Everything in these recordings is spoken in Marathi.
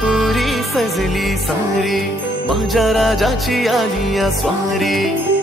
पुरी सजली सारी, माझ्या राजाची आली या स्वारी.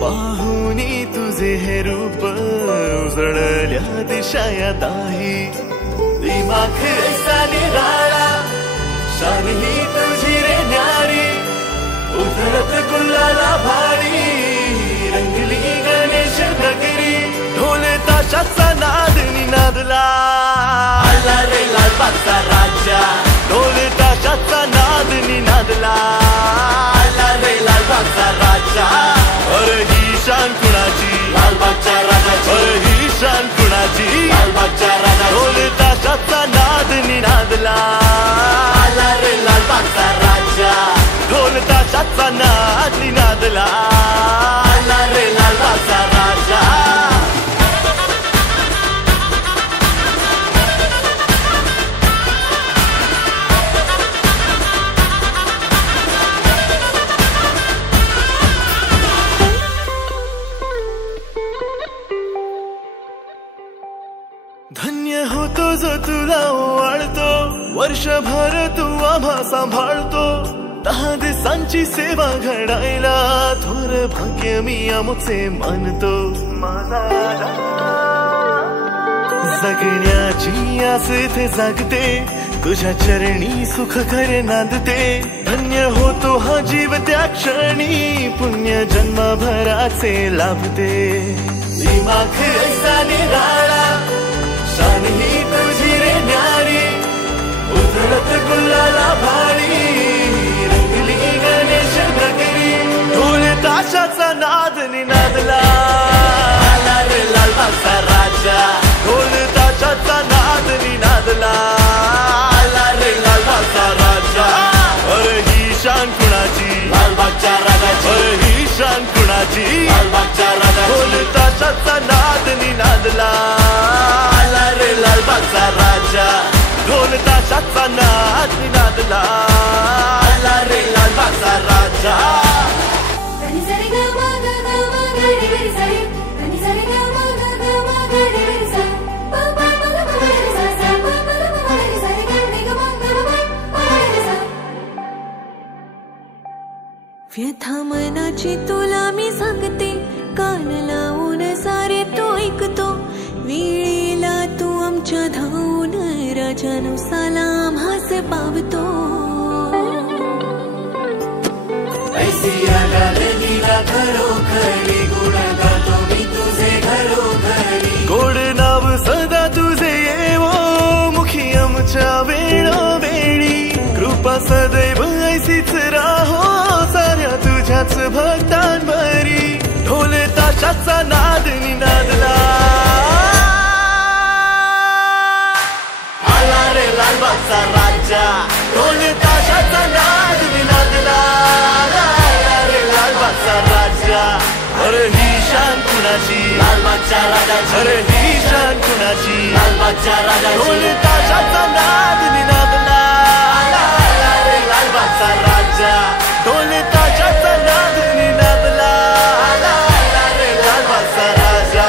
पाहुनी तुझे हे रूप उजळल्या दिशा या दाही. दिमाख ऐसा निराळा, शान ही तुझी रे न्यारी. उधळत गुलाला भारी, रंगली गणेश नगरी. ढोल ताशाचा नाद निनादला, आला रे लालबागचा राजा. ढोल ताशाचा नाद निनादला, आला रे लालबागचा राजा. अरे ही शान कुणाची, लालबागच्या राजाची. अरे ही शान कुणाची, लालबागच्या राजाची. ढोल ताशाचा नाद निनादला, आला रे लालबागचा राजा. ढोल ताशाचा नाद निनादला, आला रे लालबागचा राजा. धन्य होतो जो तुला ओवाळतो, वर्षभर तू आम्हा सांभाळतो. 10 दिवसांची सेवा घडायला, थोर भाग्य मी आमचे मानतो. माझा जगण्याची आस इथे जागते, तुझ्या चरणी सुख खरे नांदते. धन्य होतो हा जीव त्या क्षणी, पुण्य जन्मभराचे लाभते. दिमाख ऐसा निराळा, शान ही तुझी रे न्यारी. उधळत गुलाला भारी, रंगली गणेश नगरी. ढोल ताशाचा नाद निनादला, आला रे लालबागचा राजा. ढोल ताशाचा नाद निनादला, आला रे लालबागचा राजा. अरे ही शान कुणाची, लालबागच्या राजाची. अरे ही शान कुणाची, लालबागच्या राजाची. ढोल ताशाचा नाद निनादला, आला रे लालबागचा राजा. ढोल ताशाचा नाद निनादला, आला रे लालबागचा राजा. व्यथा मनाची तुला मी सांगते, कान लावून सारे तो ऐकतो. वेळेला तू आमच्या धावून, राजानु सलाम हास पावतो. घरोघरी गुण गातो मी तुझे घरोघरी. गोड नाव सदा तुझे येवो, मुखी आमच्या वेळोवेळी. कृपा सदैव ऐसीच राहो, साऱ्या तुझ्याच भक्तांवरी. ढोल ताशाचा नाद निनादला, आला रे लालबागचा राजा. ढोल ताशाचा नाद निनादला, आला रे लालबागचा राजा. अरे ही शान कुणाची, लालबागच्या राजाची. अरे ही शान कुणाची, लालबागच्या राजाची. ढोल ताशाचा नाद निनादला, आला रे लालबागचा राजा. ढोल ताशाचा नाद निनादला, आला रे लालबागचा राजा.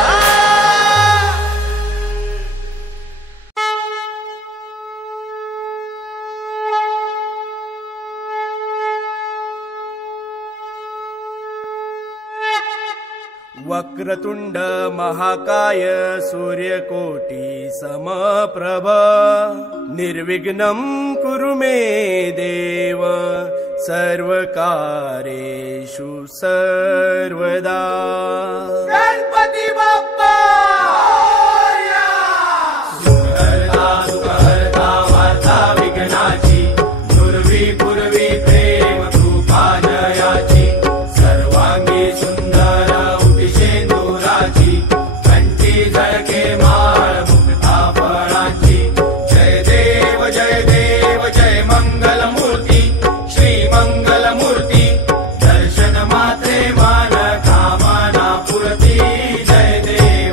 वक्रतुंड महाकाय सूर्यकोटी समप्रभ, निर्विघ्नं कुरु मे देव, सर्वकार्येषु सर्वदा. गणपती बाप्पा सुहर्ता सुहर्ता वार्ता विघ्नाची, पूर्वी पूर्वी प्रेम कृपा जयाची. सर्वांगी सुंदर उटिशेंदुराची, कंठी झळके माळ मुक्ता फळाची. जय देव जय देव जय मंगलमूर्ती, श्री मंगलमूर्ती. दर्शन मात्रे मान कामना पुरती. जय देव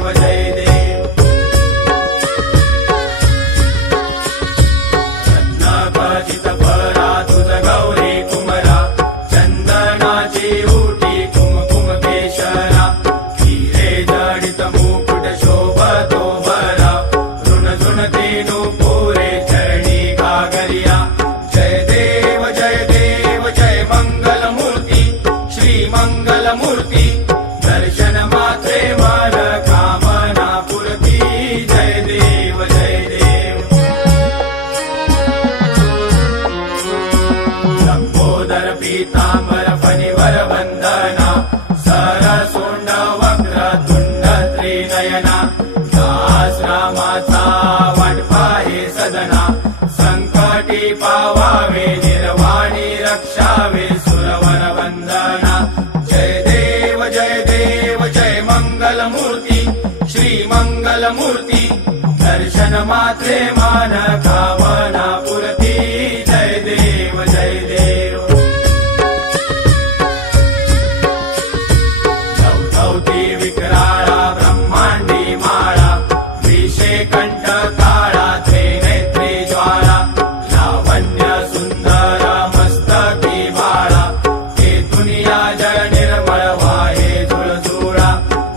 साठी पावावे निर्वाणी रक्षावे सुरवर वंदना जय देव जय मंगलमूर्ती श्री मंगलमूर्ती दर्शन मात्रे मान कामना पूर्ती जय देव जय देव चौथी विक्राळा ब्रह्मांडी माळा विषे कंठ काळा त्रिनेत्री ज्वाळा लावण्य सुंदर मस्तकी बाळा ते दुनिया जळ निर्मळ वाहे झुळझुळा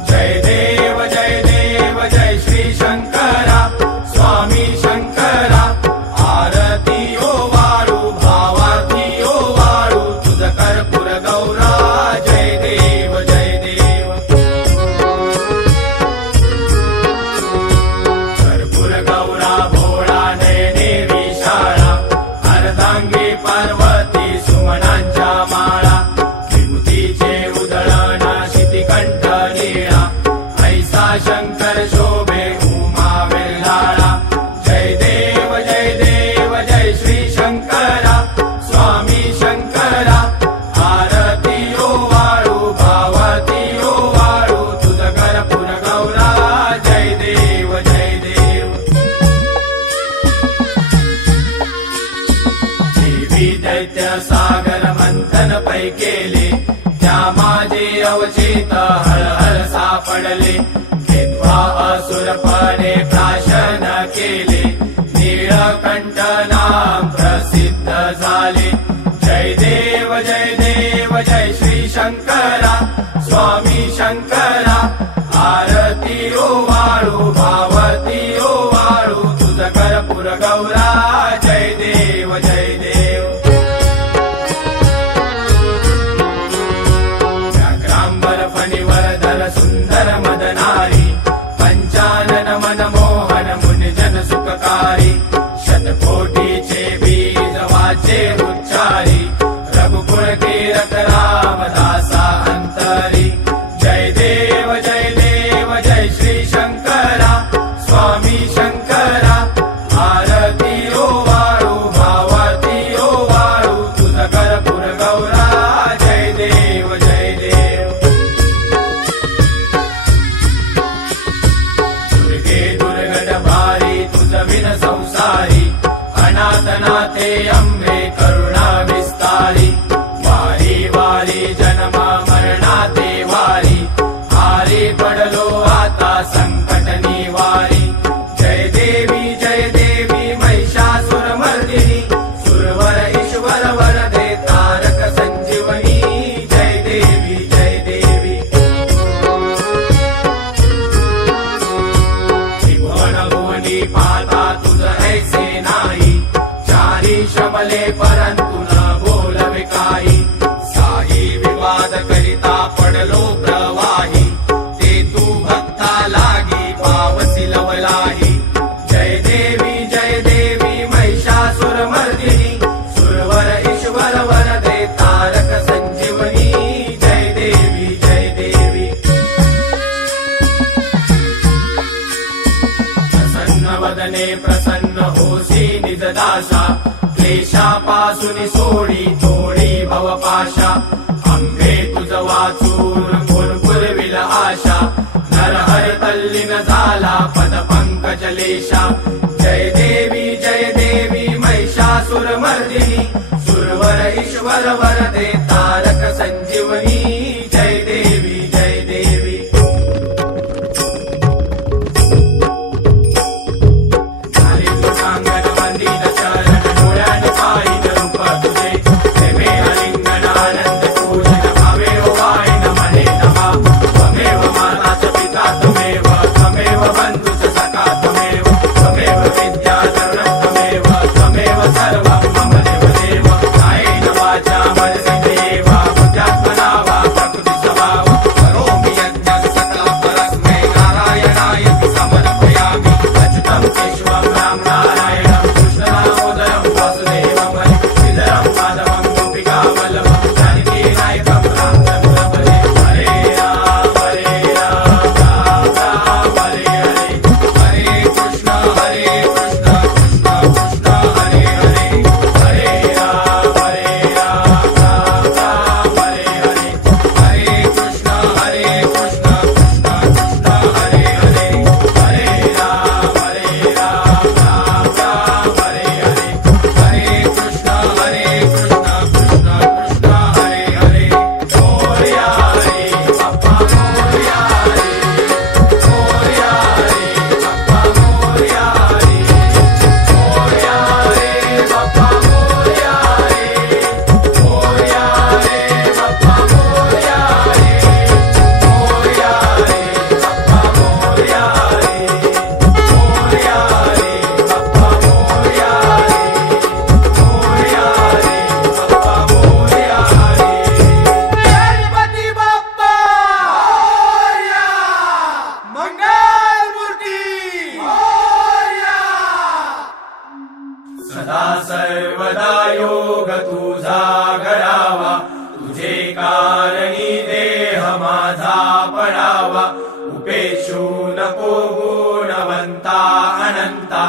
जय देव जय श्री शंकरा स्वामी शंकरा आरती ओ वाळू भावार्थी ओ वाळू तुझ कर्पूर गौरा जय देव कर्पूर गौरा भोळा नयने विशाळा अर्धांगी पार्वती सुमनांच्या माळा विभूतीचे उधळण शितिकंठ नीळा ऐसा शंकर शोभे उमा वेल्हाळा जय देव जय श्री शंकरा स्वामी शंकरा आरती ओ वाळू भावाती ओ वाळू तुझ कर्पूर गौरा जय देव देवी दैत्य सागर मंथन पै केले त्या माझे अवचित हळहळ सापडले घेतवा असुरपणे प्राशन केले नीळकंठ नाम प्रसिद्ध झाले जय देव जय श्री शंकरा स्वामी शंकरा आरती ओ वाळू भावती ओ वाळू तुझ कर्पूर गौरा जय देव व्याघ्रांबर फणीवरधर सुंदर मदनारी पंचानन मनमोहन मुनिजन सुखकारी शतकोटीचे बीज वाचे उच्चारी रघुकुळ कीरत रामदासा अंतरी जय देव जय श्री शंकरा स्वामी शंकरा आरती ओ वाळू भावाती ओ वाळू तुझ कर्पूर गौरा जय देव दुर्गे दुर्गड भारी तुझ विन संसारी अनाथनाथे अंबे करुणा विस्तारी वारी वारी जन्म मरणाते वारी हारी पडलो आता संकट निवारी जय देवी महिषासुर मर्दिनी सुरवर ईश्वर वरदे तारक संजीवनी जय देवी त्रिभुवन भुवनी पाहता तुझ ऐसे नाही चारी शमले परंतु न बोलवे काही साही विवाद करिता पडलो प्रवाही ते तू भक्ता लागी पावसी लवलाही जय देवी महिषासुर मर्दिनी सुरवर ईश्वर वरदे तारक संजीवनी जय देवी प्रसन्न वदने प्रसन्न होसी निज दासा क्लेशापासून सोडी तोडी भवपाशा अंबे तुझ वाचून पुरविल आशा नरहर तल्लीन झाला पद पंकजलेशा जय देवी महिषासुर मर्दिनी सुरवर ईश्वर वरदे तारक संजीवनी जय देवी सांगन वंदित चरण डोळ्यान पाहिन रूप तुझे प्रेमे आलिंगन आनंद पूजन भावे ओ वाहिन मने नमा त्वमेव माताच पिता त्वमेव बंधुच सखा त्वमेव विद्या तरुण त्वमेव सर्वं मम देव कायेन वाचा मनसेवा बुद्ध्यात्मना वा उपेक्षू नको गुणवंता अनंता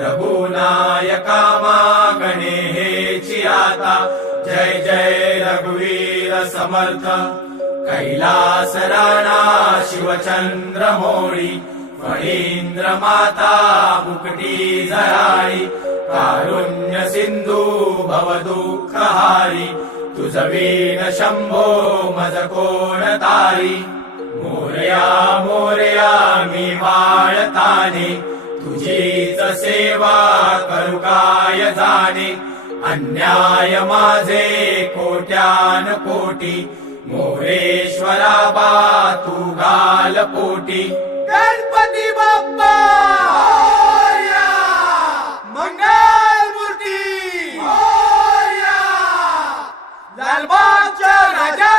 रघुनायका मागणे हेची आता जय जय रघुवीर समर्थ कैलास राणा शिवचंद्र मोळी फणींद्र माता मुकटी जराळी कारुण्य सिंधू भव दुःखहारी तुझ वीण शंभो मज कोण तारी मोरया मोरया मी बाळताने तुझीच सेवा करू काय जाणे अन्याय माझे कोट्यान कोटी मोरेश्वरा बा तू घाल पोटी गणपती बाप्पा मोरया मंगल मूर्ती मोरया लालबागच्या राजा